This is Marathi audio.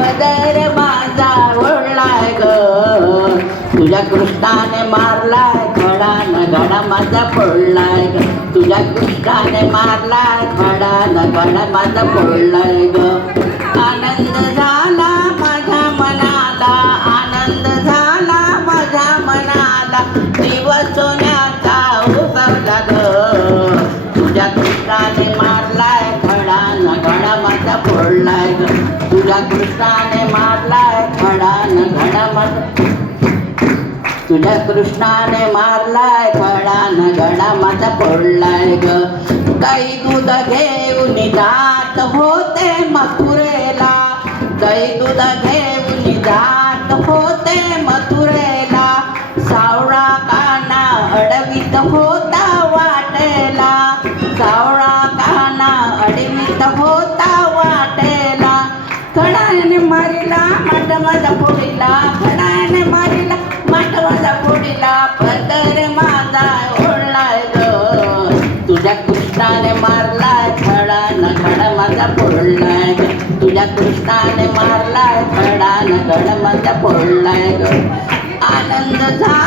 पदर माझा ओढलाय ग तुझ्या कृष्णाने मारलाय खडा न घडा माझा फोडलाय ग तुझ्या कृष्णाने मारलाय खडा न घडा माझा फोडलाय ग आनंद झाला माझ्या मनाला आनंद झाला माझ्या मनाला दिवस सोन्याचा उगवला ग तुझ्या कृष्णाने मारलाय खडा न घडा माझा फोडलाय ग तुझ्या कृष्णाने मारलाय खडा न घडा माझा तुझ्या कृष्णाने मारलाय खडा न घडा माझा फोडलाय ग गाई दूध घेऊन जात होते मथुरेला गाई दूध घेऊन जात होते मथुरेला सावळा काना अडवीत होता वाटेला सावळा काना अडवीत होता वाटेला खडाने मारिला माट माझा फोडीला खडाने मारिला माट माझा फोडीला पदर माझा ओढलाय ग तुझ्या कृष्णाने मारलाय खडा न खडा माझा फोडलाय ग तुझ्या कृष्णाने मारलाय खडा न खडा माझा फोडलाय ग आनंद झाला